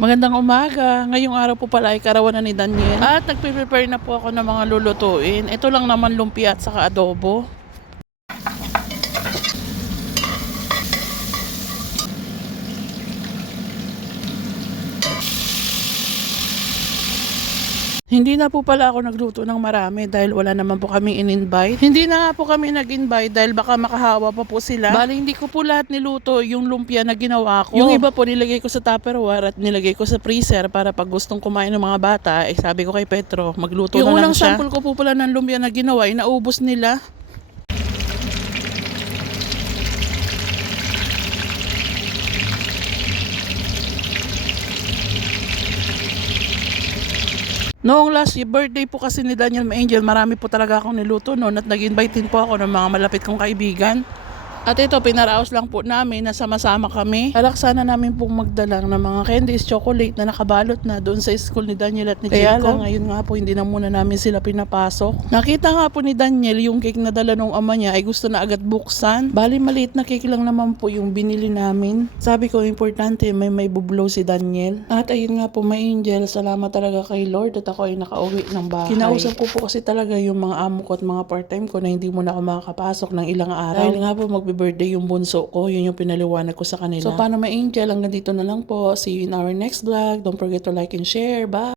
Magandang umaga. Ngayong araw po pala ay karawan na ni Daniel. At nagpe-prepare na po ako ng mga lulutuin. Ito lang naman lumpia at saka adobo. Hindi na po pala ako nagluto ng marami dahil wala naman po kaming in-invite. Hindi na nga po kami nag-invite dahil baka makahawa pa po sila. Bali, hindi ko po lahat niluto yung lumpia na ginawa ko. Yung iba po nilagay ko sa Tupperware at nilagay ko sa freezer para pag gustong kumain ng mga bata, sabi ko kay Petro, magluto na lang siya. Yung unang sample ko po pala ng lumpia na ginawa, naubos nila. Noong last year, birthday po kasi ni Daniel Angel, marami po talaga akong niluto noon at nag-invite din po ako ng mga malapit kong kaibigan. At ito, pinaraos lang po namin na sama-sama kami. Alak sana namin pong magdalang ng mga candies, chocolate na nakabalot na doon sa school ni Daniel at ni Jacob. Kaya lang, ngayon nga po, hindi na muna namin sila pinapasok. Nakita nga po ni Daniel yung cake na dala nung ama niya ay gusto na agad buksan. Bali, maliit na cake lang naman po yung binili namin. Sabi ko, importante, may bublow si Daniel. At ayun nga po, may Angel, salamat talaga kay Lord at ako ay nakauwi ng bahay. Kinausap ko po kasi talaga yung mga amo ko at mga part-time ko na hindi muna ako makakapasok ng ilang araw. Dahil nga po, birthday yung bunso ko, yun yung pinaliwanag ko sa kanila. So paano may Angel, hanggang dito na lang po. See you in our next vlog. Don't forget to like and share. Bye!